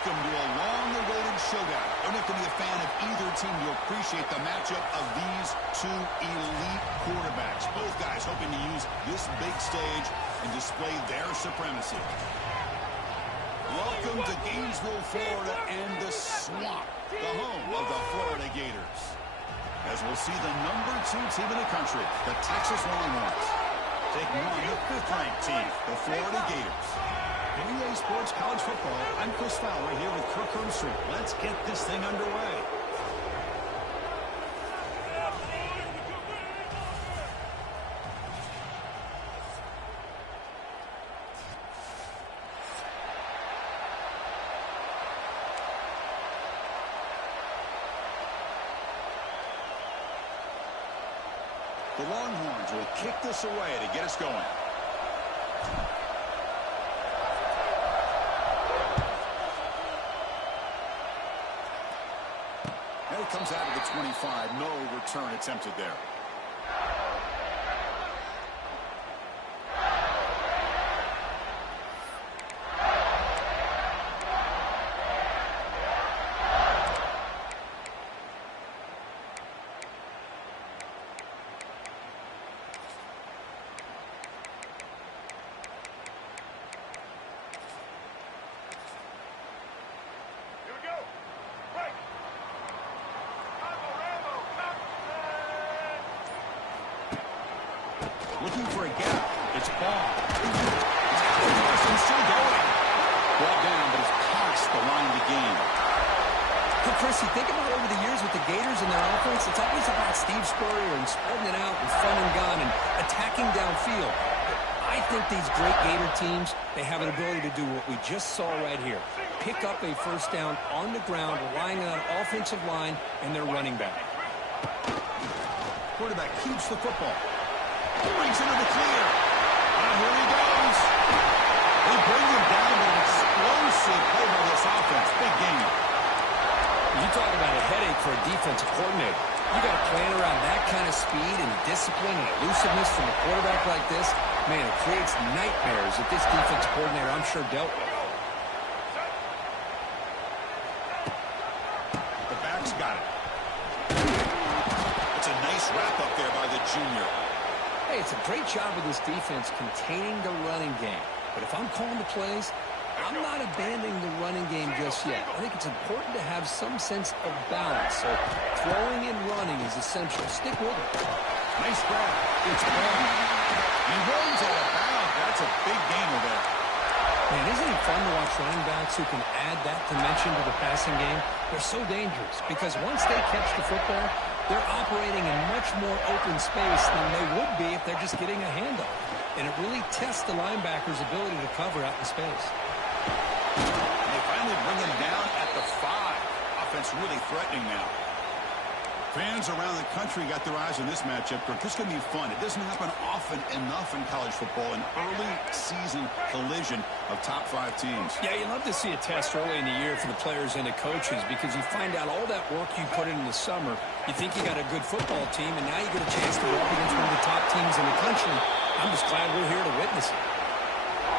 Welcome to a long-awaited showdown. You don't have to be a fan of either team to appreciate the matchup of these two elite quarterbacks. Both guys hoping to use this big stage and display their supremacy. Welcome to Gainesville, Florida, and the Swamp, the home of the Florida Gators. As we'll see the #2 team in the country, the Texas Longhorns, taking on the 5th-ranked team, the Florida Gators. For EA Sports College Football, I'm Chris Fowler here with Kirk Herbstreit. Let's get this thing underway. The Longhorns will kick this away to get us going. And it comes out of the 25. No return attempted there. Looking for a gap. It's ball. It's still going. Ball down, but it's past the line of the game. Hey, Chris, you think about over the years with the Gators and their offense, it's always about Steve Spurrier and spreading it out and fun and gun and attacking downfield. But I think these great Gator teams, they have an ability to do what we just saw right here. Pick up a first down on the ground, relying on an offensive line and their running back. Quarterback keeps the football. Brings into the clear. And here he goes. They bring him down with an explosive play by this offense. Big game. You talk about a headache for a defensive coordinator. You got to plan around that kind of speed and discipline and elusiveness from a quarterback like this. Man, it creates nightmares that this defensive coordinator, I'm sure, dealt with. The back's got it. It's a nice wrap up there by the junior. Hey, it's a great job with this defense containing the running game. But if I'm calling the plays, I'm not abandoning the running game just yet. I think it's important to have some sense of balance. So throwing and running is essential. Stick with it. Nice grab. It's ball. He runs out of bounds. That's a big gainer there. Man, isn't it fun to watch running backs who can add that dimension to the passing game? They're so dangerous because once they catch the football, they're operating in much more open space than they would be if they're just getting a handoff. And it really tests the linebacker's ability to cover out in space. And they finally bring him down at the 5. Offense really threatening now. Fans around the country got their eyes on this matchup. This is going to be fun. It doesn't happen often enough in college football, an early season collision of top 5 teams. Yeah, you love to see a test early in the year for the players and the coaches because you find out all that work you put in the summer. You think you got a good football team, and now you get a chance to walk against one of the top teams in the country. I'm just glad we're here to witness it.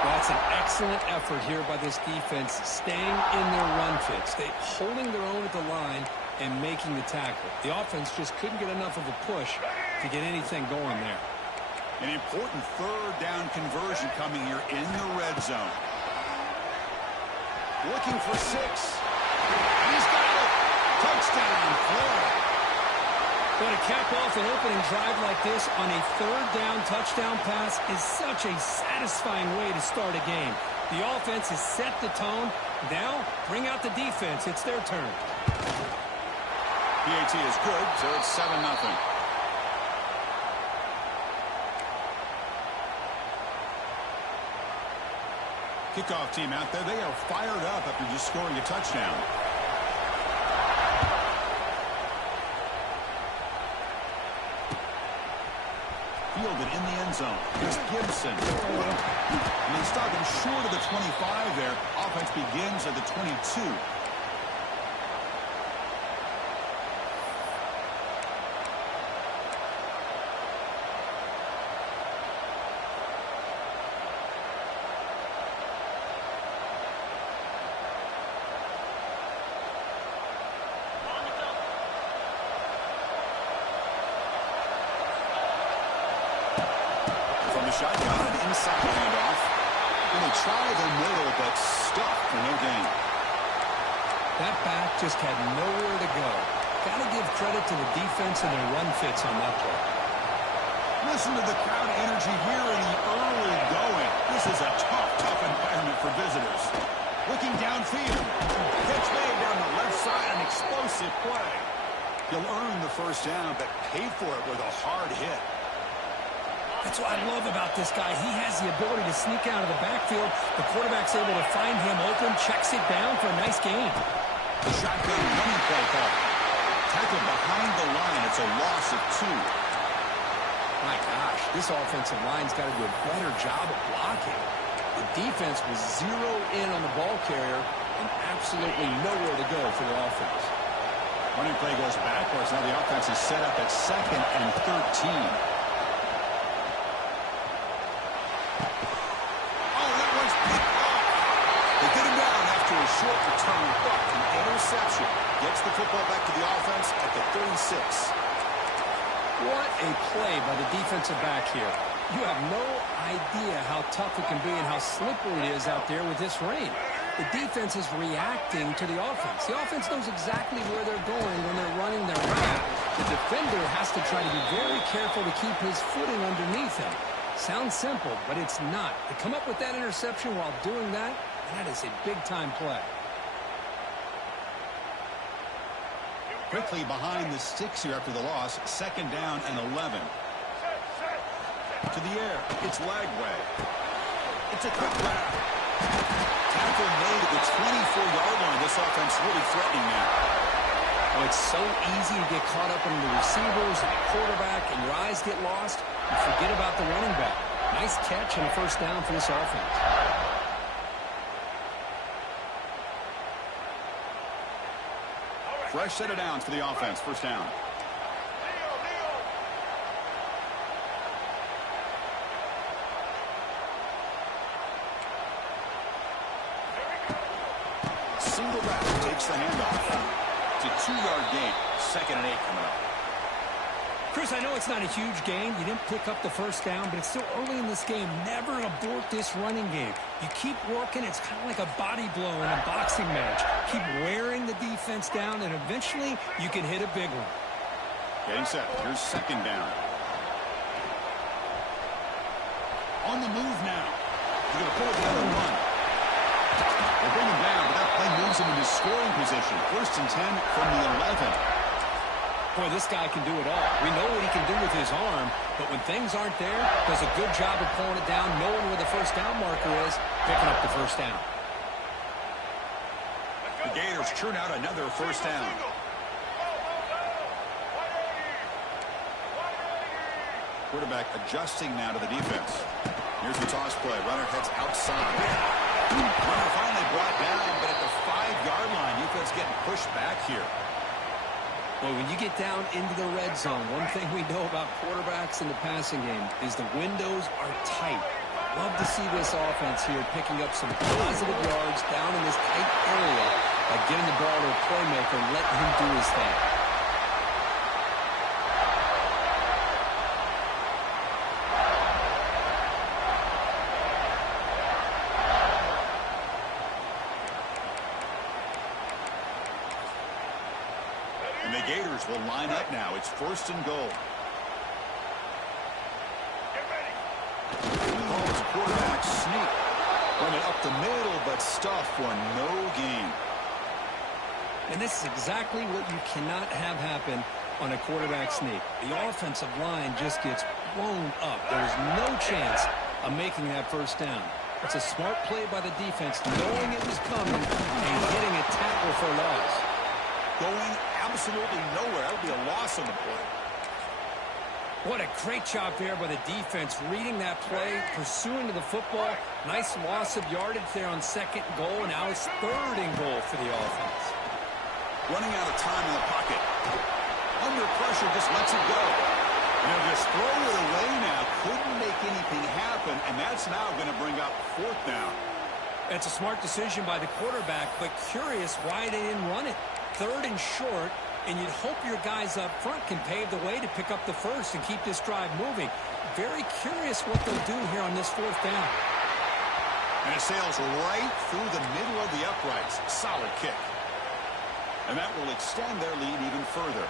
That's an excellent effort here by this defense, staying in their run fits. They holding their own at the line and making the tackle. The offense just couldn't get enough of a push to get anything going there. An important 3rd down conversion coming here in the red zone. Looking for 6. He's got it. Touchdown, Florida. But to cap off an opening drive like this on a 3rd down touchdown pass is such a satisfying way to start a game. The offense has set the tone. Now, bring out the defense. It's their turn. PAT is good, so it's 7-0. Kickoff team out there. They are fired up after just scoring a touchdown. Fielded in the end zone. Here's Gibson. And they stop him short of the 25 there. Offense begins at the 22. try the middle, but stuffed for no gain. That back just had nowhere to go. Got to give credit to the defense and their run fits on that play. Listen to the crowd energy here in the early going. This is a tough environment for visitors. Looking downfield. Pitch made down the left side, an explosive play. He'll earn the first down, but pay for it with a hard hit. That's what I love about this guy. He has the ability to sneak out of the backfield. The quarterback's able to find him open, checks it down for a nice gain. The shotgun running play call. Tackled behind the line. It's a loss of 2. My gosh, this offensive line's got to do a better job of blocking. The defense was zeroed in on the ball carrier and absolutely nowhere to go for the offense. Running play goes backwards. Now the offense is set up at 2nd and 13. A short return, but an interception gets the football back to the offense at the 36. What a play by the defensive back here. You have no idea how tough it can be and how slippery it is out there with this rain. The defense is reacting to the offense. The offense knows exactly where they're going when they're running their route. The defender has to try to be very careful to keep his footing underneath him. Sounds simple, but it's not. To come up with that interception while doing that, that is a big-time play. Quickly behind the sticks here after the loss. 2nd down and 11. To the air. It's Lagway. It's a quick grab. Tackle made at the 24-yard line. This offense really threatening now. Oh, it's so easy to get caught up in the receivers and the quarterback, and your eyes get lost. You forget about the running back. Nice catch and a first down for this offense. Fresh set of downs for the offense. First down. Single back takes the handoff. It's a 2-yard gain. 2nd and 8 coming up. Chris, I know it's not a huge gain. You didn't pick up the first down, but it's still early in this game. Never abort this running game. You keep working. It's kind of like a body blow in a boxing match. Keep wearing the defense down, and eventually you can hit a big one. Getting set. Here's 2nd down. On the move now. He's going to pull it down and run. They bring him down, but that play moves him into scoring position. 1st and 10 from the 11. Boy, this guy can do it all. We know what he can do with his arm, but when things aren't there, does a good job of pulling it down, knowing where the first down marker is, picking up the first down. The Gators churn out another first down. Quarterback adjusting now to the defense. Here's the toss play. Runner heads outside. Runner finally brought down, but at the 5-yard line, defense getting pushed back here. Well, when you get down into the red zone, one thing we know about quarterbacks in the passing game is the windows are tight. Love to see this offense here picking up some positive yards down in this tight area by getting the ball to a playmaker and letting him do his thing. And the Gators will line up now. It's 1st and goal. Calls quarterback sneak. Run it up the middle, but stuff for no gain. And this is exactly what you cannot have happen on a quarterback sneak. The offensive line just gets blown up. There's no chance of making that first down. It's a smart play by the defense, knowing it was coming and getting a tackle for a loss. Going absolutely nowhere. That would be a loss on the play. What a great job there by the defense, reading that play, pursuing to the football. Nice loss of yardage there on 2nd and goal, and now it's 3rd and goal for the offense. Running out of time in the pocket. Under pressure, just lets it go. Just throw it away now. Couldn't make anything happen, and that's now going to bring up 4th down. That's a smart decision by the quarterback, but curious why they didn't run it. 3rd and short, and you'd hope your guys up front can pave the way to pick up the first and keep this drive moving. Very curious what they'll do here on this 4th down. And it sails right through the middle of the uprights. Solid kick. And that will extend their lead even further.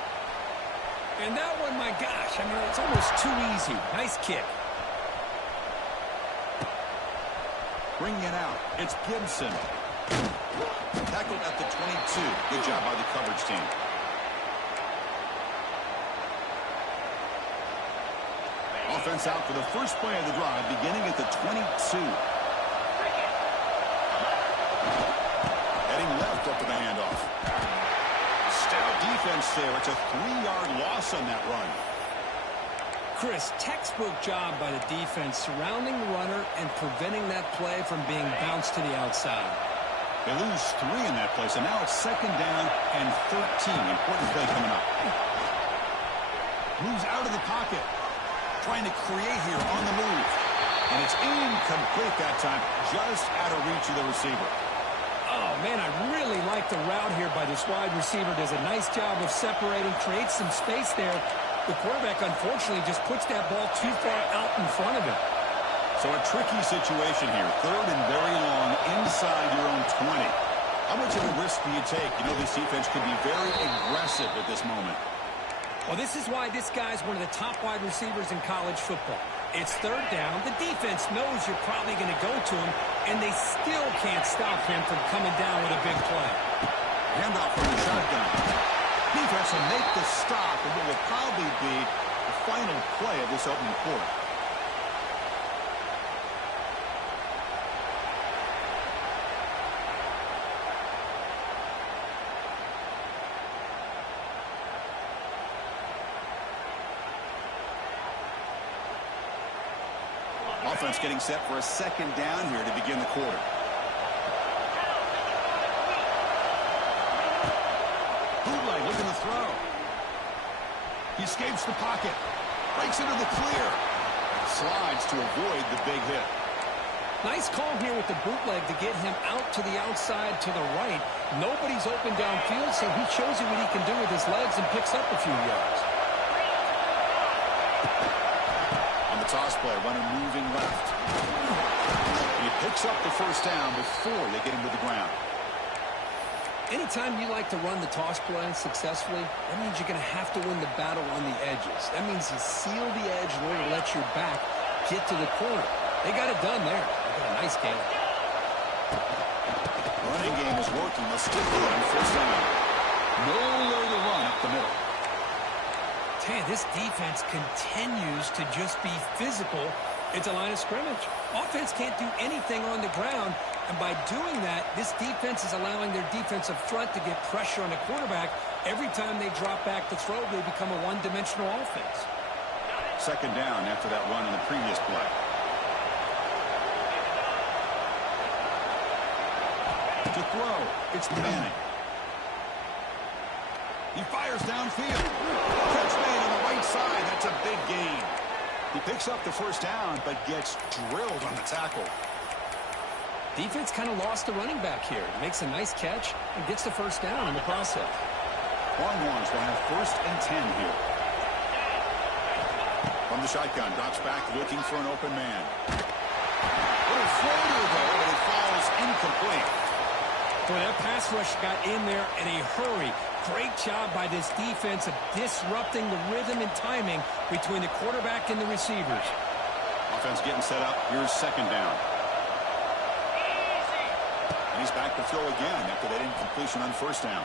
And that one, my gosh, I mean, it's almost too easy. Nice kick. Bringing it out. It's Gibson. Tackled at the 22. Good job by the coverage team. Offense out for the first play of the drive, beginning at the 22. Heading left after the handoff. Stout defense there. It's a 3-yard loss on that run. Chris, textbook job by the defense surrounding the runner and preventing that play from being bounced to the outside. They lose 3 in that play, so now it's 2nd down and 13. Important play coming up. Moves out of the pocket. Trying to create here on the move. And it's incomplete that time, just out of reach of the receiver. Oh, man, I really like the route here by this wide receiver. Does a nice job of separating, creates some space there. The quarterback, unfortunately, just puts that ball too far out in front of him. So a tricky situation here. 3rd and very long inside your own 20. How much of a risk do you take? You know, this defense could be very aggressive at this moment. Well, this is why this guy's one of the top wide receivers in college football. It's 3rd down. The defense knows you're probably going to go to him, and they still can't stop him from coming down with a big play. Handoff from the shotgun. Defense will make the stop, and what will probably be the final play of this opening quarter. Offense getting set for a 2nd down here to begin the quarter. Bootleg looking to throw. He escapes the pocket. Breaks into the clear. Slides to avoid the big hit. Nice call here with the bootleg to get him out to the outside to the right. Nobody's open downfield, so he shows you what he can do with his legs and picks up a few yards. Toss play, runner moving left. He picks up the 1st down before they get him to the ground. Anytime you like to run the toss play successfully, that means you're going to have to win the battle on the edges. That means you seal the edge in order to let your back get to the corner. They got it done there. They got a nice game. Running game is working. They'll stick with it on 1st down. Nowhere to run up the middle. Hey, this defense continues to just be physical. It's a line of scrimmage. Offense can't do anything on the ground, and by doing that, this defense is allowing their defensive front to get pressure on the quarterback. Every time they drop back to throw, they become a one-dimensional offense. 2nd down after that run in the previous play. To throw, it's Manning. He fires downfield. Catch made on the right side. That's a big gain. He picks up the 1st down, but gets drilled on the tackle. Defense kind of lost the running back here. Makes a nice catch and gets the 1st down in the process. Longhorns will have 1st and 10 here. From the shotgun, drops back looking for an open man. Little floater there, but it falls incomplete. Boy, that pass rush got in there in a hurry. Great job by this defense of disrupting the rhythm and timing between the quarterback and the receivers. Offense getting set up. Here's 2nd down. And he's back to throw again after that incompletion on 1st down.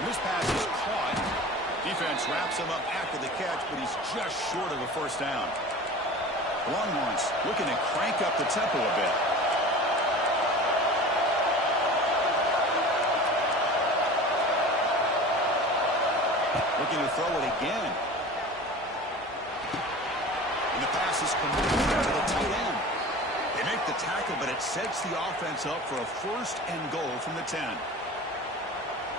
And this pass is caught. Defense wraps him up after the catch, but he's just short of a 1st down. Longhorns looking to crank up the tempo a bit. Looking to throw it again. And the pass is complete to the tight end. They make the tackle, but it sets the offense up for a 1st and goal from the 10.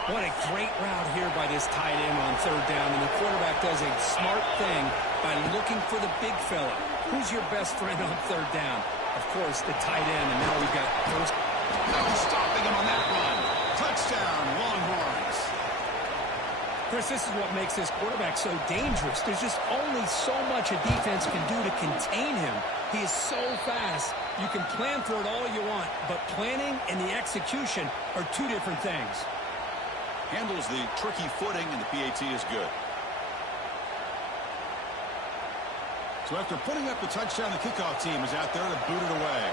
What a great route here by this tight end on 3rd down, and the quarterback does a smart thing by looking for the big fella. Who's your best friend on 3rd down? Of course, the tight end, and now we've got 1st. No stopping him on that run. Touchdown, Longhorns. Chris, this is what makes this quarterback so dangerous. There's just only so much a defense can do to contain him. He is so fast. You can plan for it all you want, but planning and the execution are two different things. Handles the tricky footing, and the PAT is good. So after putting up the touchdown, the kickoff team is out there to boot it away.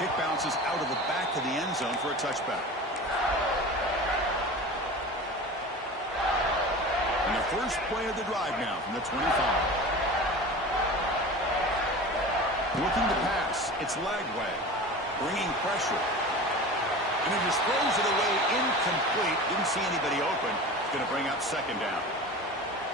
Kick bounces out of the back of the end zone for a touchback. And the first play of the drive now from the 25. Looking to pass. It's Lagway. Bringing pressure. And he just throws it away incomplete. Didn't see anybody open. It's going to bring up second down.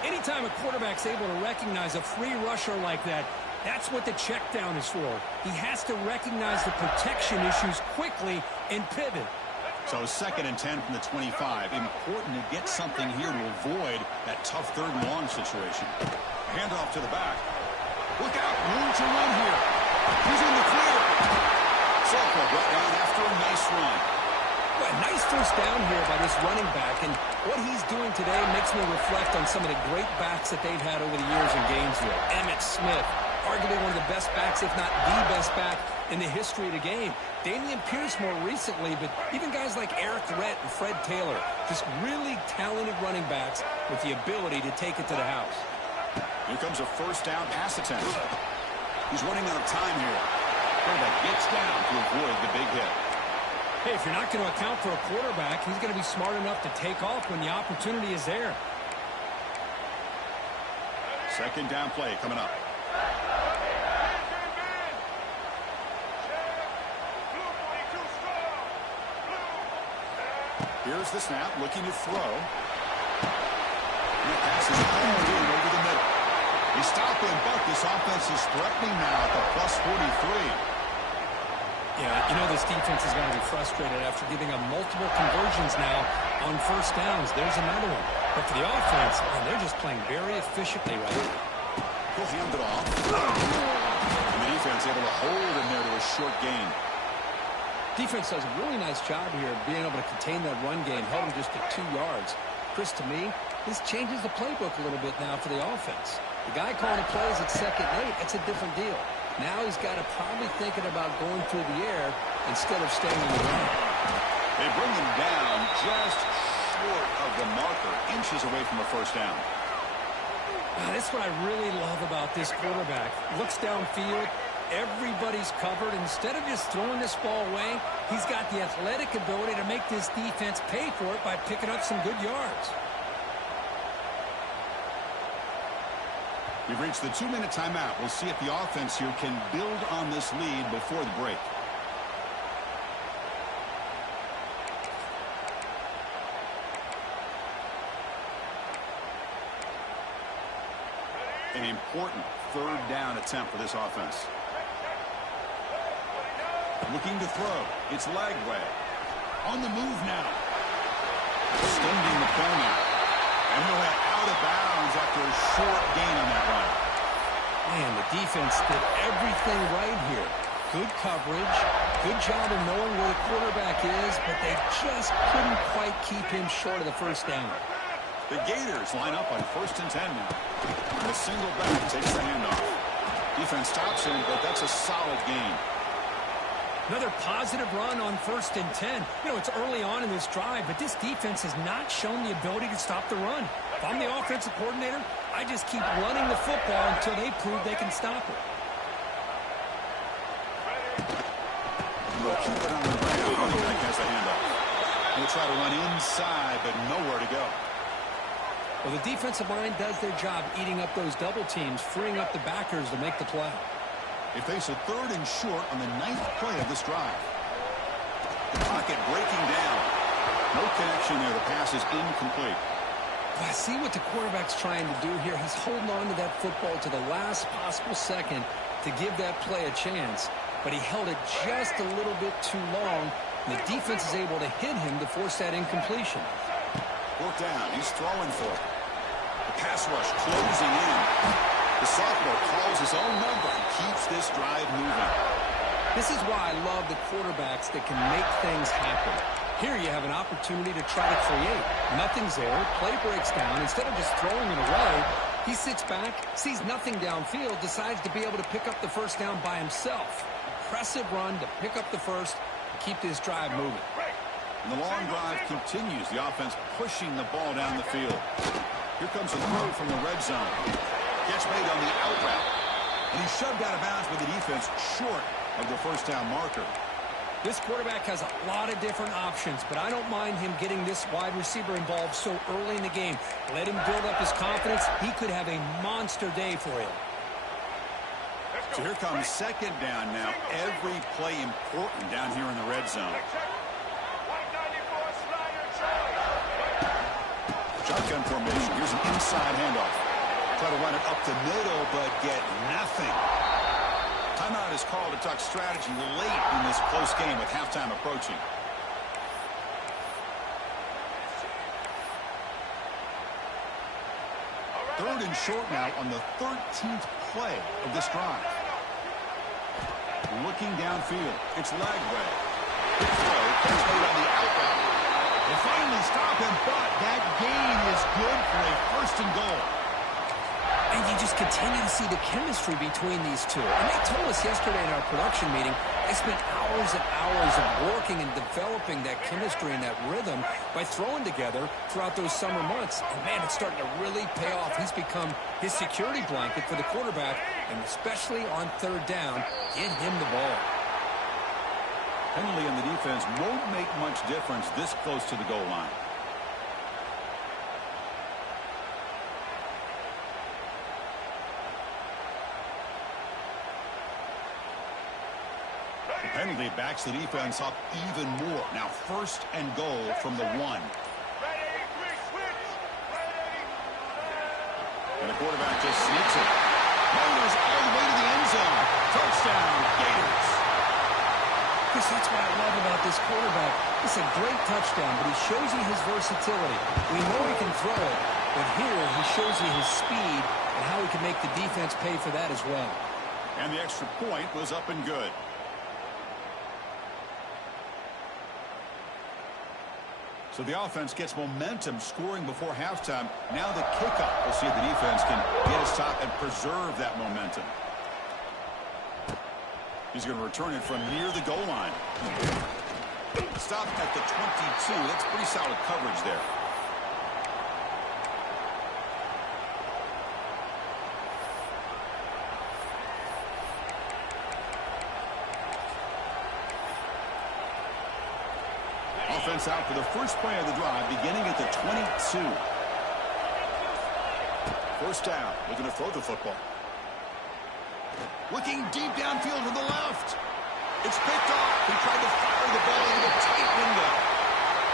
Anytime a quarterback's able to recognize a free rusher like that, that's what the check down is for. He has to recognize the protection issues quickly and pivot. So 2nd and 10 from the 25. Important to get something here to avoid that tough 3rd and long situation. Handoff to the back. Look out. Room to run here. He's in the clear. Salko brought down after a nice run. Well, nice first down here by this running back, and what he's doing today makes me reflect on some of the great backs that they've had over the years in Gainesville. Emmitt Smith, arguably one of the best backs, if not the best back in the history of the game. Dameon Pierce more recently, but even guys like Eric Rhett and Fred Taylor, just really talented running backs with the ability to take it to the house. Here comes a first down pass attempt. He's running out of time here. Quarterback gets down to avoid the big hit. Hey, if you're not going to account for a quarterback, he's going to be smart enough to take off when the opportunity is there. Second down play coming up. Here's the snap, looking to throw. And the pass is pulled in over the middle. He stopped him, but this offense is threatening now at the +43. Yeah, you know this defense is going to be frustrated after giving up multiple conversions now on first downs. There's another one. But for the offense, man, they're just playing very efficiently right now. He'll hand it off. And the defense able to hold him there to a short gain. Defense does a really nice job here of being able to contain that run game, held him just at 2 yards. Chris, to me, this changes the playbook a little bit now for the offense. The guy calling the plays at 2nd and 8, that's a different deal. Now he's got to probably thinking about going through the air instead of staying in the ground. They bring him down just short of the marker, inches away from a first down. That's what I really love about this quarterback. Looks downfield, everybody's covered. Instead of just throwing this ball away, he's got the athletic ability to make this defense pay for it by picking up some good yards. We've reached the 2-minute timeout. We'll see if the offense here can build on this lead before the break. An important 3rd down attempt for this offense. Looking to throw. It's Lagway. On the move now. Extending the play now. And he'll head out of bounds after a short gain on that run. Man, the defense did everything right here. Good coverage, good job of knowing where the quarterback is, but they just couldn't quite keep him short of the first down. The Gators line up on 1st and 10 now. And the single back takes the handoff. Defense stops him, but that's a solid gain. Another positive run on 1st and 10. You know, it's early on in this drive, but this defense has not shown the ability to stop the run. If I'm the offensive coordinator, I just keep running the football until they prove they can stop it. They'll keep it on the ground. Running back has the handoff. He'll try to run inside, but nowhere to go. Well, the defensive line does their job eating up those double teams, freeing up the backers to make the play. They face a 3rd and short on the 9th play of this drive. The pocket breaking down. No connection there. The pass is incomplete. I see what the quarterback's trying to do here. He's holding on to that football to the last possible second to give that play a chance. But he held it just a little bit too long. And the defense is able to hit him to force that incompletion. Fourth down. He's throwing for it. The pass rush closing in. The sophomore calls his own number and keeps this drive moving. This is why I love the quarterbacks that can make things happen. Here you have an opportunity to try to create. Nothing's there. Play breaks down. Instead of just throwing it away, he sits back, sees nothing downfield, decides to be able to pick up the first down by himself. Impressive run to pick up the first and keep this drive moving. And the long drive continues. The offense pushing the ball down the field. Here comes a throw from the red zone. Gets made on the out route. And he's shoved out of bounds with the defense short of the first down marker. This quarterback has a lot of different options, but I don't mind him getting this wide receiver involved so early in the game. Let him build up his confidence. He could have a monster day for you. So here comes second down now. Every play important down here in the red zone. Shotgun formation. Here's an inside handoff. Try to run it up the middle, but get nothing. Timeout is called to talk strategy late in this close game with halftime approaching. Third and short now on the 13th play of this drive. Looking downfield. It's Lagway. Big throw. Comes made on the out route. They finally stop him, but that gain is good for a first and goal. And you just continue to see the chemistry between these two. And they told us yesterday in our production meeting, they spent hours and hours of working and developing that chemistry and that rhythm by throwing together throughout those summer months. And, man, it's starting to really pay off. He's become his security blanket for the quarterback, and especially on third down, get him the ball. Penalty in the defense won't make much difference this close to the goal line. The penalty backs the defense up even more. Now first and goal from the 1. And the quarterback just sneaks it. Goes all the way to the end zone. Touchdown, Gators. Chris, that's what I love about this quarterback. It's a great touchdown, but he shows you his versatility. We know he can throw it, but here he shows you his speed and how he can make the defense pay for that as well. And the extra point was up and good. So the offense gets momentum scoring before halftime. Now the kickoff. We'll see if the defense can get a stop and preserve that momentum. He's going to return it from near the goal line. Stop at the 22. That's pretty solid coverage there. Offense out for the first play of the drive, beginning at the 22. First down, looking to throw the football. Looking deep downfield to the left. It's picked off. He tried to fire the ball into a tight window.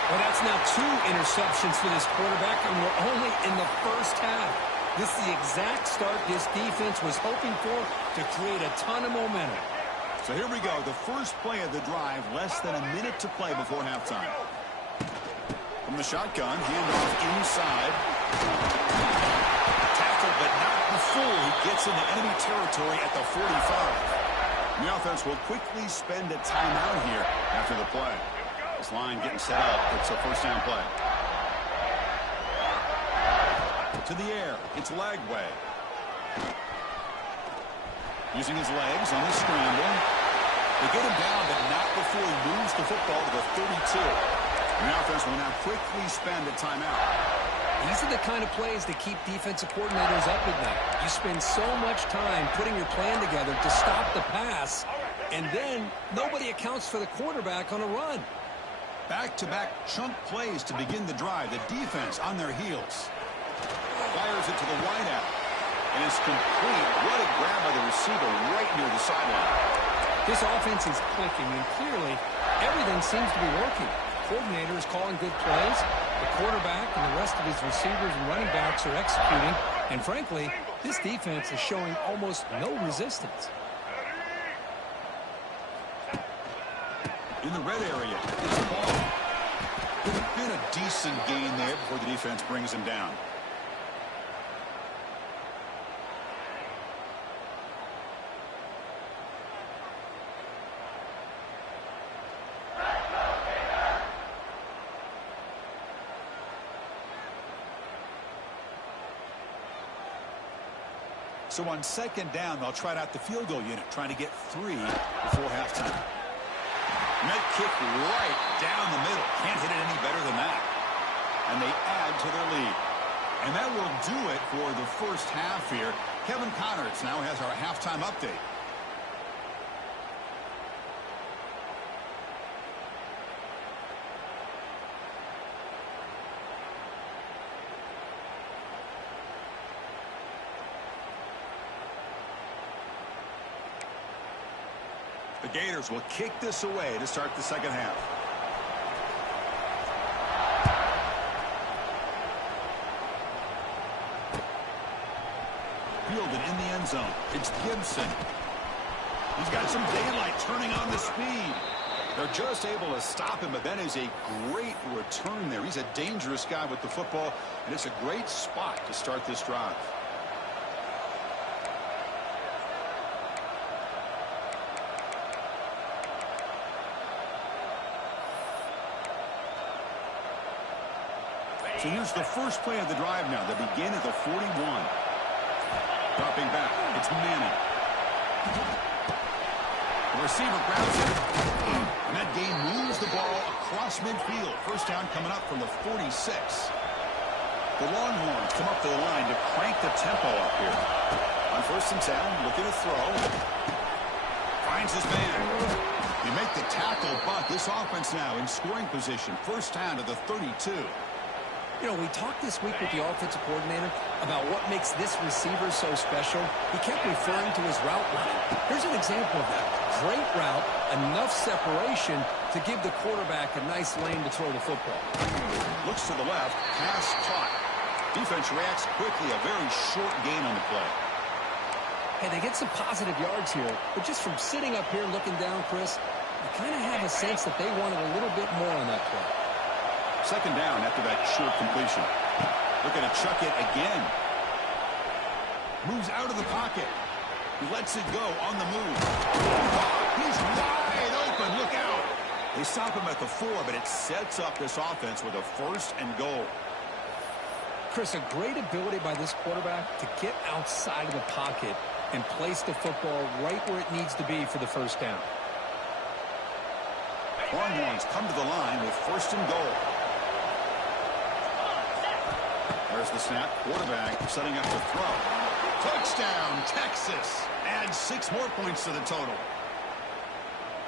Well, that's now 2 interceptions for this quarterback, and we're only in the first half. This is the exact start this defense was hoping for to create a ton of momentum. So here we go, the first play of the drive, less than a minute to play before halftime. From the shotgun, handoff inside. Tackle, but not before he gets into enemy territory at the 45. The offense will quickly spend a timeout here after the play. This line getting set up. It's a first down play. To the air, it's Lagway. Using his legs on the scramble. They get him down, but not before he moves the football to the 32. And the offense will now quickly spend a timeout. These are the kind of plays that keep defensive coordinators up at night. You spend so much time putting your plan together to stop the pass, and then nobody accounts for the quarterback on a run. Back-to-back chunk plays to begin the drive. The defense on their heels. Fires it to the wideout. And it's complete. What a grab by the receiver right near the sideline. This offense is clicking, and clearly everything seems to be working. The coordinator is calling good plays. The quarterback and the rest of his receivers and running backs are executing. And frankly, this defense is showing almost no resistance. In the red area, it's a ball. Could have been a decent gain there before the defense brings him down. So on second down, they'll try out the field goal unit, trying to get 3 before halftime. Net kick right down the middle. Can't hit it any better than that. And they add to their lead. And that will do it for the first half here. Kevin Connors now has our halftime update. The Gators will kick this away to start the second half. Fielded in the end zone. It's Gibson. He's got some daylight turning on the speed. They're just able to stop him, but that is a great return there. He's a dangerous guy with the football, and it's a great spot to start this drive. So here's the first play of the drive now. They begin at the 41. Dropping back, it's Manning. The receiver grabs it. And that game moves the ball across midfield. First down coming up from the 46. The Longhorns come up to the line to crank the tempo up here. On first and 10, looking to throw. Finds his man. They make the tackle, but this offense now in scoring position. First down to the 32. You know, we talked this week with the offensive coordinator about what makes this receiver so special. He kept referring to his route running. Here's an example of that. Great route, enough separation to give the quarterback a nice lane to throw the football. Looks to the left, pass caught. Defense reacts quickly, a very short gain on the play. Hey, they get some positive yards here, but just from sitting up here looking down, Chris, you kind of have a sense that they wanted a little bit more on that play. Second down after that short completion. Looking to chuck it again. Moves out of the pocket. Lets it go on the move. He's wide open. Look out. They stop him at the 4, but it sets up this offense with a first and goal. Chris, a great ability by this quarterback to get outside of the pocket and place the football right where it needs to be for the first down. Longhorns come to the line with first and goal. There's the snap. Quarterback setting up to throw. Touchdown, Texas. Adds 6 more points to the total.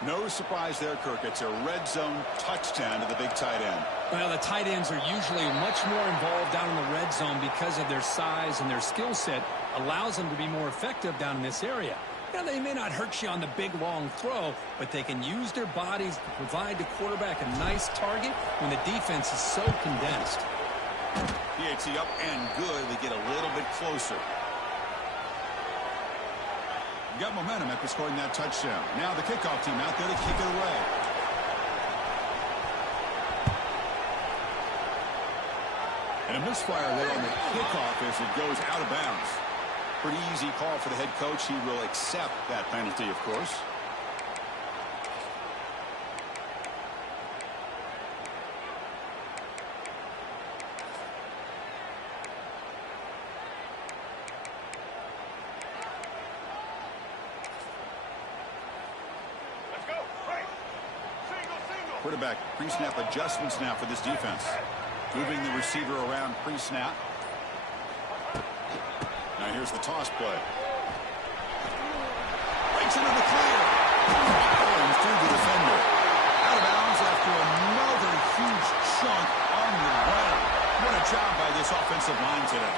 No surprise there, Kirk. It's a red zone touchdown to the big tight end. Well, the tight ends are usually much more involved down in the red zone because of their size, and their skill set allows them to be more effective down in this area. Now, they may not hurt you on the big, long throw, but they can use their bodies to provide the quarterback a nice target when the defense is so condensed. PAT up and good. They get a little bit closer. Got momentum after scoring that touchdown. Now the kickoff team out there to kick it away. And a misfire there on the kickoff as it goes out of bounds. Pretty easy call for the head coach. He will accept that penalty, of course. Quarterback pre-snap adjustments now for this defense. Moving the receiver around pre-snap. Now here's the toss play. Breaks into the clear. Powering through the defender. Out of bounds after another huge chunk on the ground. What a job by this offensive line today.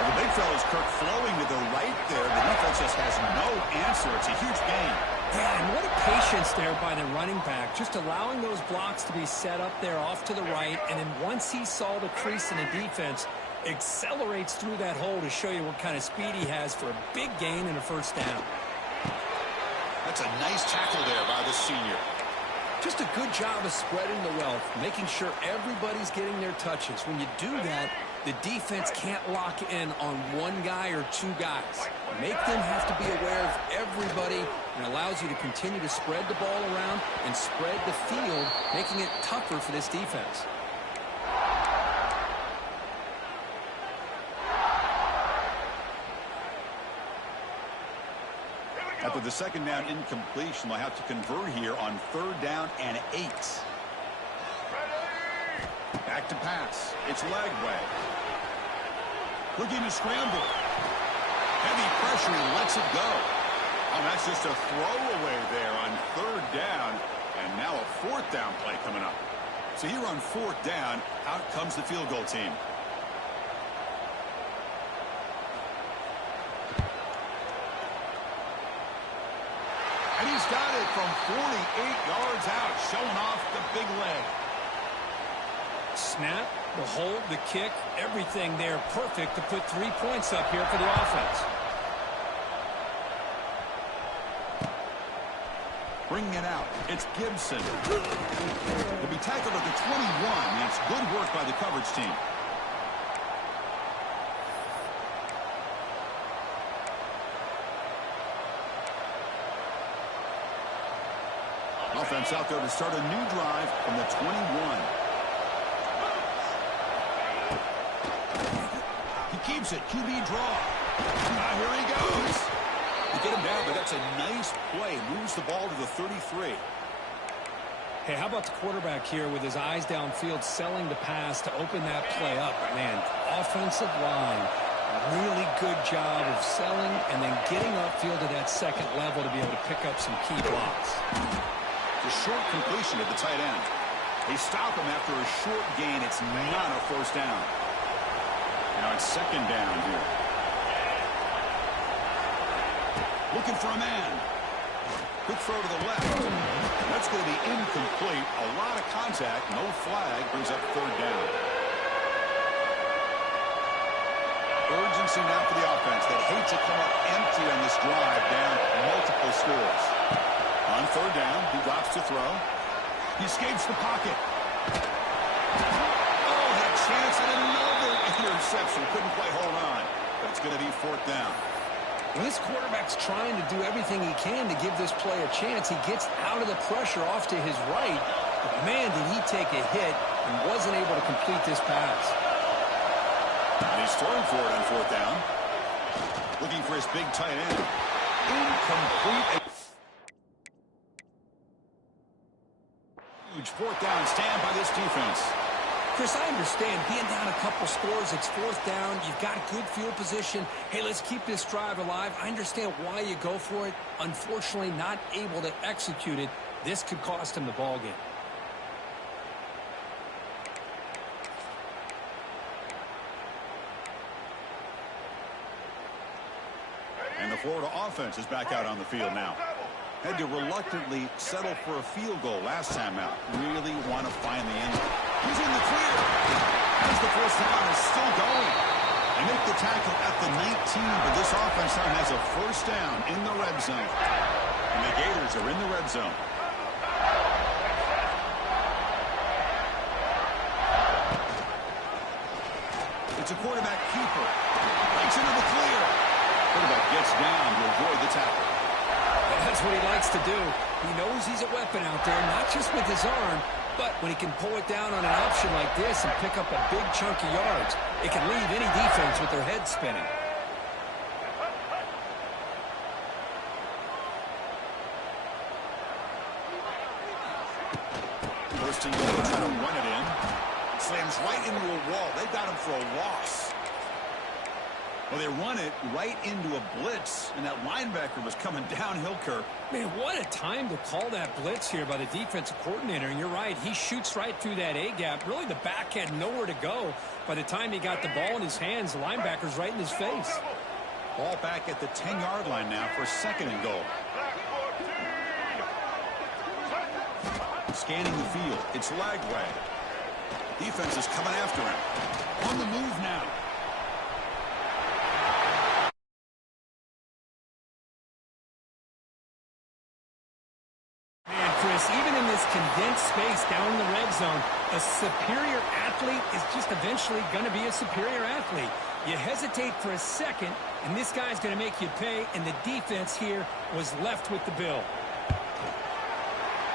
Well, the big fella's Kirk flowing to the right there. The defense just has no answer. It's a huge gain. Yeah, and what a patience there by the running back, just allowing those blocks to be set up there off to the right, and then once he saw the crease in the defense, accelerates through that hole to show you what kind of speed he has for a big gain and a first down. That's a nice tackle there by the senior. Just a good job of spreading the wealth, making sure everybody's getting their touches. When you do that, the defense can't lock in on one guy or 2 guys. Make them have to be aware of everybody, and allows you to continue to spread the ball around and spread the field, making it tougher for this defense. After the second down incompletion, they'll have to convert here on 3rd down and 8. Back to pass. It's Lagway. Looking to scramble. Heavy pressure. He lets it go. Oh, that's just a throwaway there on 3rd down. And now a 4th down play coming up. So here on 4th down, out comes the field goal team. And he's got it from 48 yards out, showing off the big leg. Snap, the hold, the kick, everything there perfect to put 3 points up here for the offense. Bringing it out, it's Gibson. He'll be tackled at the 21. That's good work by the coverage team. Offense out there to start a new drive from the 21. He keeps it. QB draw. Here he goes. You get him down, but that's a nice play. Moves the ball to the 33. Hey, how about the quarterback here with his eyes downfield, selling the pass to open that play up? Man, offensive line, really good job of selling and then getting upfield to that second level to be able to pick up some key blocks. The short completion to the tight end. They stop him after a short gain. It's not a 1st down. Now it's 2nd down here. Looking for a man. Quick throw to the left. That's going to be incomplete. A lot of contact. No flag. Brings up 3rd down. Urgency now for the offense. They hate to come up empty on this drive, down multiple scores. On 3rd down, he drops to throw. He escapes the pocket. Oh, had a chance at another interception. Couldn't quite hold on. But it's going to be 4th down. Well, this quarterback's trying to do everything he can to give this play a chance. He gets out of the pressure off to his right. But man, did he take a hit and wasn't able to complete this pass. And he's throwing for it on 4th down. Looking for his big tight end. Incomplete. Huge 4th down stand by this defense. Chris, I understand being down a couple scores, it's 4th down, you've got good field position. Hey, let's keep this drive alive. I understand why you go for it. Unfortunately, not able to execute it. This could cost him the ball game. And the Florida offense is back out on the field now. Had to reluctantly settle for a field goal last time out. Really want to find the end. He's in the clear. As the 1st down is still going. They make the tackle at the 19, but this offense now has a 1st down in the red zone. And the Gators are in the red zone. It's a quarterback keeper. Breaks into the clear. Quarterback gets down to avoid the tackle. That's what he likes to do. He knows he's a weapon out there, not just with his arm, but when he can pull it down on an option like this and pick up a big chunk of yards, it can leave any defense with their head spinning. First and goal, trying to run it in. Slams right into a wall. They've got him for a loss. Well, they run it right into a blitz, and that linebacker was coming downhill, Kirk. Man, what a time to call that blitz here by the defensive coordinator. And you're right, he shoots right through that A-gap. Really, the back had nowhere to go. By the time he got the ball in his hands, the linebacker's right in his face. Ball back at the 10-yard line now for 2nd and goal. Scanning the field, it's Lagway. Defense is coming after him. On the move now. Even in this condensed space down in the red zone, a superior athlete is just eventually going to be a superior athlete. You hesitate for a second, and this guy's going to make you pay, and the defense here was left with the bill.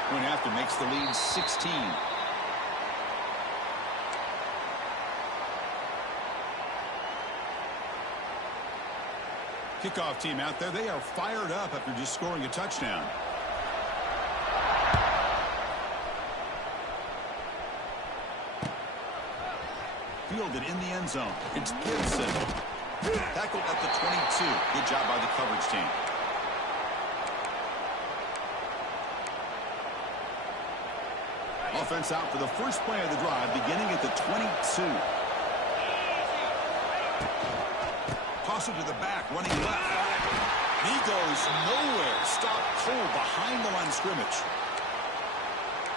Point after makes the lead 16. Kickoff team out there, they are fired up after just scoring a touchdown. Fielded in the end zone. It's Gibson. Tackled at the 22. Good job by the coverage team. Offense out for the first play of the drive, beginning at the 22. Toss it to the back, running left. He goes nowhere. Stopped cold behind the line of scrimmage.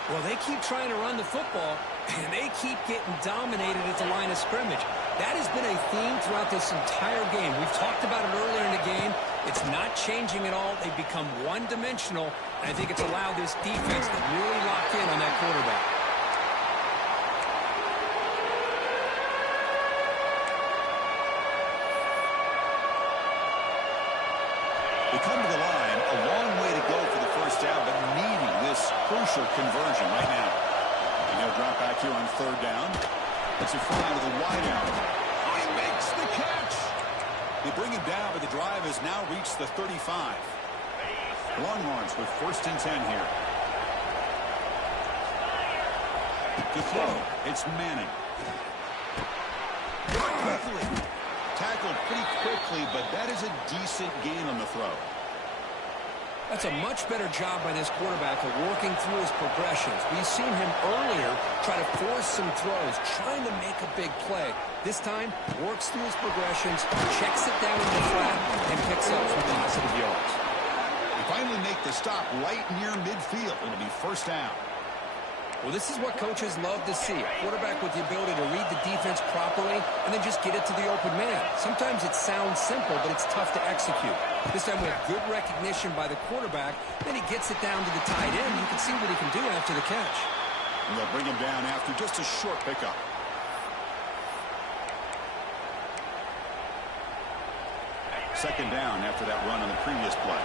Well, they keep trying to run the football, and they keep getting dominated at the line of scrimmage. That has been a theme throughout this entire game. We've talked about it earlier in the game. It's not changing at all. They've become one-dimensional, and I think it's allowed this defense to really lock in on that quarterback. They come to the line, a long way to go for the first down, but needing this crucial conversion right now. And he'll drop back here on third down. It's a fly to the wideout. Oh, he makes the catch. They bring him down, but the drive has now reached the 35. Longhorns with first and 10 here. To throw, it's Manning. Quickly. Tackled pretty quickly, but that is a decent gain on the throw. That's a much better job by this quarterback of working through his progressions. We've seen him earlier try to force some throws, trying to make a big play. This time, works through his progressions, checks it down in the flat, and picks up some positive yards. They finally make the stop right near midfield. It'll be first down. Well, this is what coaches love to see. A quarterback with the ability to read the defense properly and then just get it to the open man. Sometimes it sounds simple, but it's tough to execute. This time we have good recognition by the quarterback. Then he gets it down to the tight end. You can see what he can do after the catch. And they'll bring him down after just a short pickup. Second down after that run on the previous play.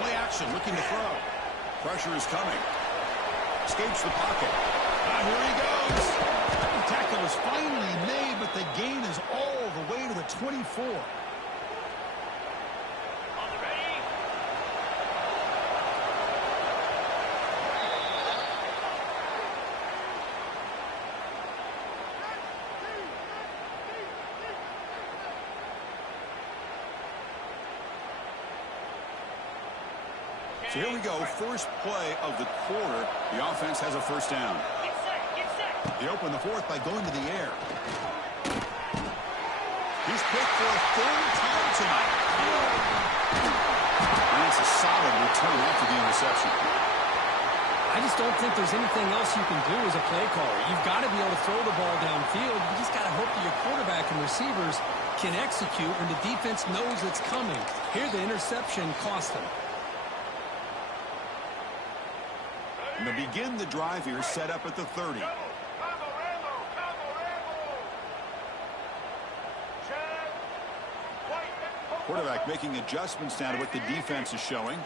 Play action, looking to throw. Pressure is coming. Escapes the pocket. Here he goes. The tackle is finally made, but the gain is all the way to the 24. So here we go, first play of the quarter. The offense has a first down. They open the fourth by going to the air. He's picked for a third time tonight. And it's a solid return after the interception. I just don't think there's anything else you can do as a play caller. You've got to be able to throw the ball downfield. You just got to hope that your quarterback and receivers can execute when the defense knows it's coming. Here the interception cost them. And they begin the drive here, set up at the 30. Quarterback making adjustments now to what the defense is showing.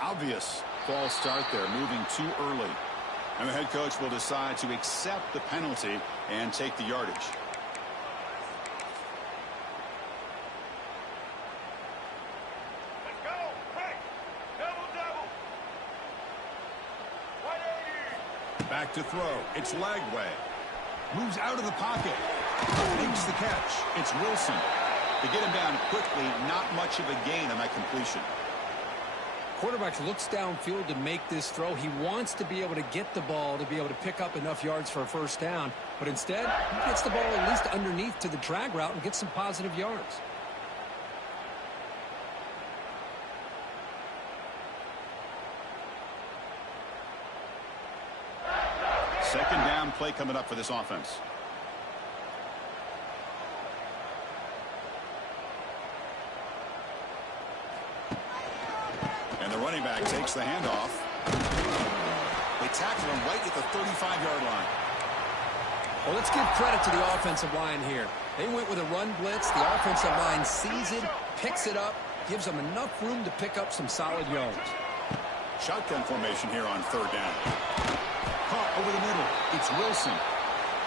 Obvious false start there, moving too early. And the head coach will decide to accept the penalty and take the yardage. Back to throw. It's Lagway. Moves out of the pocket. Makes the catch. It's Wilson. To get him down quickly, not much of a gain on that completion. Quarterback looks downfield to make this throw. He wants to be able to get the ball to be able to pick up enough yards for a first down. But instead, he gets the ball at least underneath to the drag route and gets some positive yards. Second down play coming up for this offense. And the running back takes the handoff. They tackle him right at the 35-yard line. Well, let's give credit to the offensive line here. They went with a run blitz. The offensive line sees it, picks it up, gives them enough room to pick up some solid yards. Shotgun formation here on third down. Caught over the middle. It's Wilson.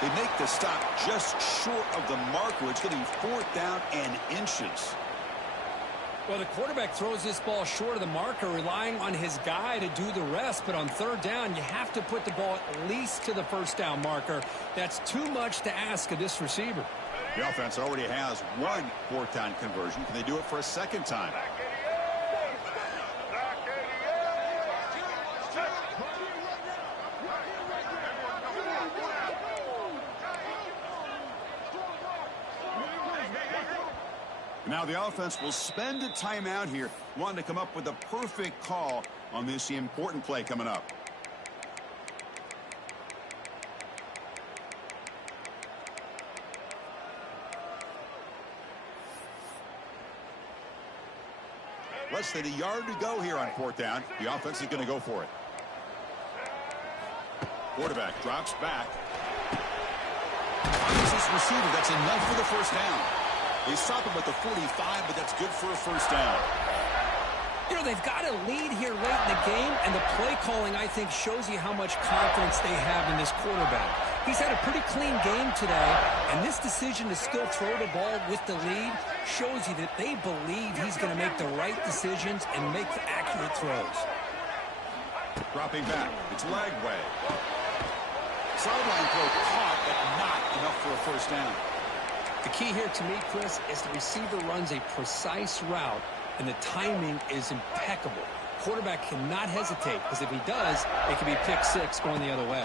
They make the stop just short of the marker. It's getting 4th down and inches. Well, the quarterback throws this ball short of the marker, relying on his guy to do the rest. But on 3rd down, you have to put the ball at least to the 1st down marker. That's too much to ask of this receiver. The offense already has 1 4th down conversion. Can they do it for a 2nd time? Now the offense will spend a timeout here, wanting to come up with the perfect call on this important play coming up. Less than a yard to go here on 4th down. The offense is going to go for it. Quarterback drops back. Finds this receiver. That's enough for the 1st down. They stop him at the 45, but that's good for a 1st down. You know, they've got a lead here late in the game, and the play calling, I think, shows you how much confidence they have in this quarterback. He's had a pretty clean game today, and this decision to still throw the ball with the lead shows you that they believe he's going to make the right decisions and make the accurate throws. Dropping back. It's Lagway. Sideline throw caught, but not enough for a 1st down. The key here to me, Chris, is the receiver runs a precise route, and the timing is impeccable. Quarterback cannot hesitate, because if he does, it could be pick 6 going the other way.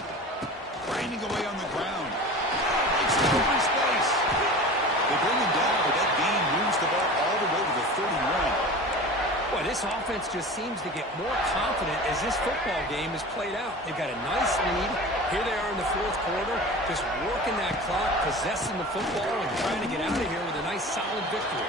Grinding away on the ground. It's an open space. They bring him down, but that gain moves the ball all the way to the 31. Boy, this offense just seems to get more confident as this football game is played out. They've got a nice lead. Here they are in the 4th quarter, just working that clock, possessing the football, and trying to get out of here with a nice, solid victory.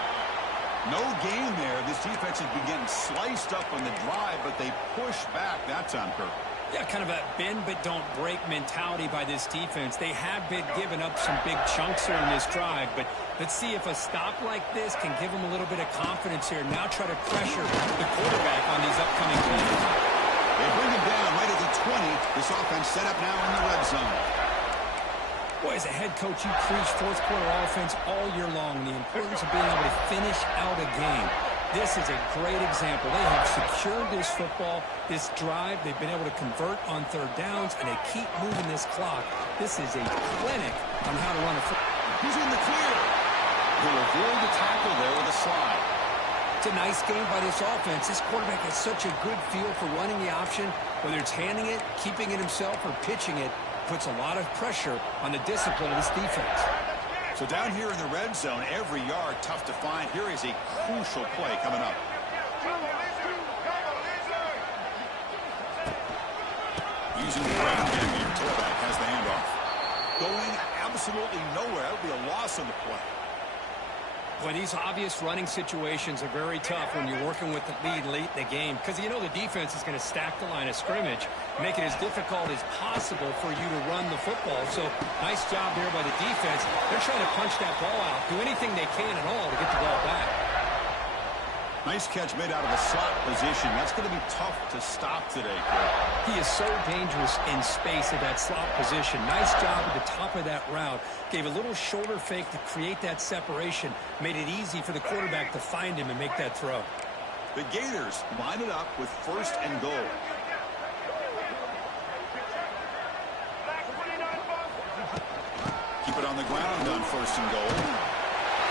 No gain there. This defense has been getting sliced up on the drive, but they push back that time, Kirk. Yeah, kind of a bend but don't break mentality by this defense. They have been giving up some big chunks here in this drive, but let's see if a stop like this can give them a little bit of confidence here. Now try to pressure the quarterback on these upcoming plays. They bring him down right at the 20. This offense set up now in the red zone. Boy, as a head coach, you preach 4th quarter offense all year long, and the importance of being able to finish out a game. This is a great example. They have secured this football, this drive. They've been able to convert on 3rd downs, and they keep moving this clock. This is a clinic on how to run a football. He's in the clear. He'll avoid the tackle there with a slide. It's a nice game by this offense. This quarterback has such a good feel for running the option. Whether it's handing it, keeping it himself, or pitching it, puts a lot of pressure on the discipline of this defense. So down here in the red zone, every yard tough to find. Here is a crucial play coming up. Using the ground game here, quarterback has the handoff. Going absolutely nowhere. That would be a loss on the play. Boy, these obvious running situations are very tough when you're working with the lead late in the game, because you know the defense is going to stack the line of scrimmage, make it as difficult as possible for you to run the football. So nice job there by the defense. They're trying to punch that ball out, do anything they can at all to get the ball back. Nice catch made out of the slot position. That's going to be tough to stop today, Kirk. He is so dangerous in space at that slot position. Nice job at the top of that route. Gave a little shoulder fake to create that separation. Made it easy for the quarterback to find him and make that throw. The Gators line it up with 1st and goal. Keep it on the ground on 1st and goal.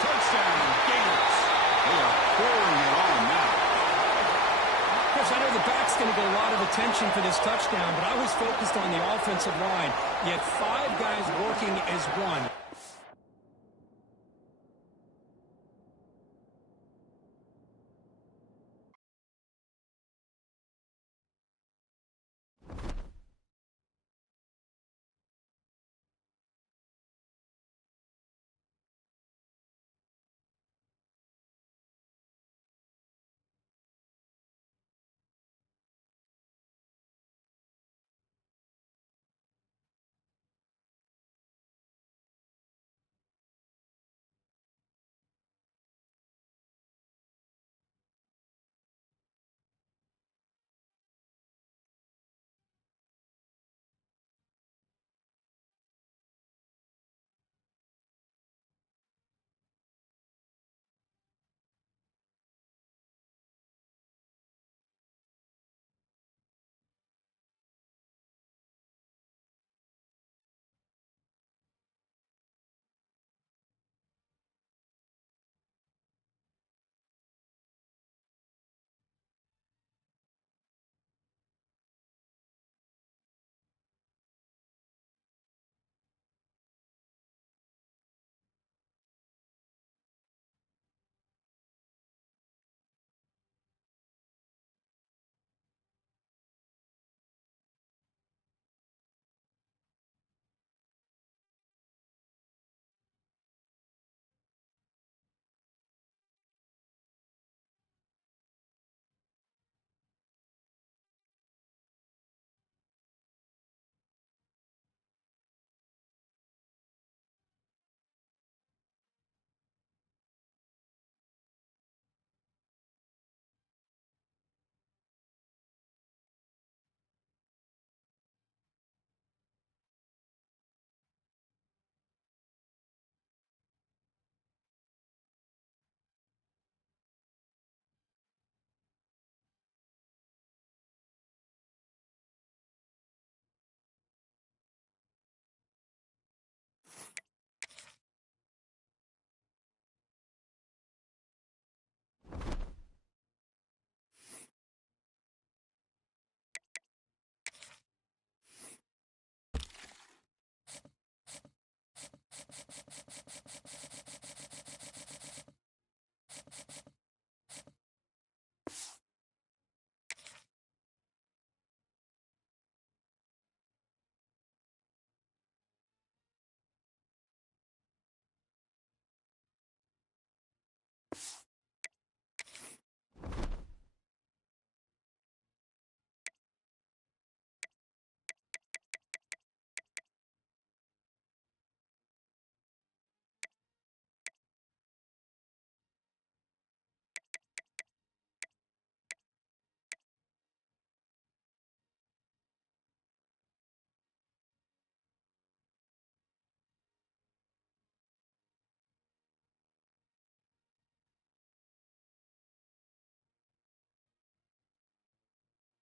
Touchdown, Gators. They are pouring it on now. I know the back's going to get a lot of attention for this touchdown, but I was focused on the offensive line. You had 5 guys working as one.